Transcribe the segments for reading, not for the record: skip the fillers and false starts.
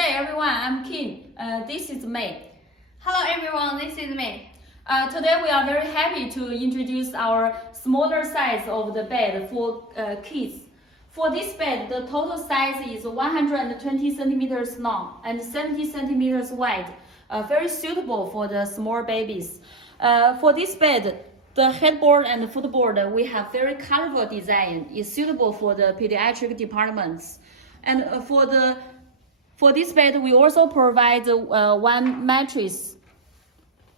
day, everyone. I'm Kim. This is May. Hello, everyone. This is May. Today, we are very happy to introduce our smaller size of the bed for kids. For this bed, the total size is 120 centimeters long and 70 centimeters wide. Very suitable for the small babies. For this bed, the headboard and the footboard, we have very colorful design. It's suitable for the pediatric departments. And for this bed, we also provide one mattress.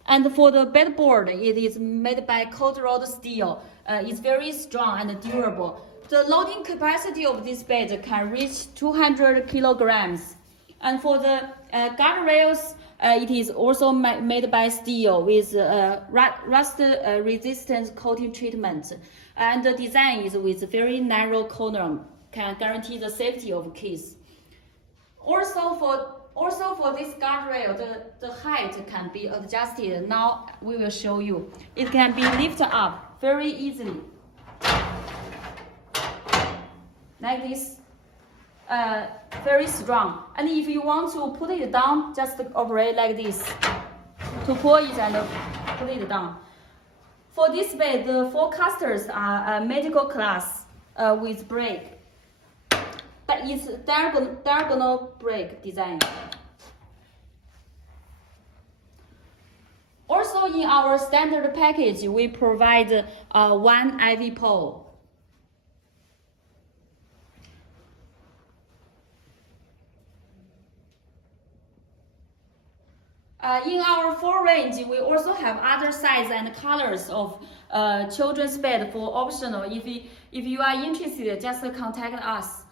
And for the bedboard, it is made by cold rolled steel. It's very strong and durable. The loading capacity of this bed can reach 200 kilograms. And for the guardrails, it is also made by steel with rust resistant coating treatment. And the design is with very narrow corner, can guarantee the safety of kids. Also for this guardrail, the height can be adjusted. Now we will show you. It can be lifted up very easily, like this. Very strong. And if you want to put it down, just operate like this to pull it and put it down. For this bed, the four casters are medical class with brake, but it's diagonal brake design. Also, in our standard package, we provide one IV pole. In our full range, we also have other sizes and colors of children's bed for optional. If you are interested, just contact us.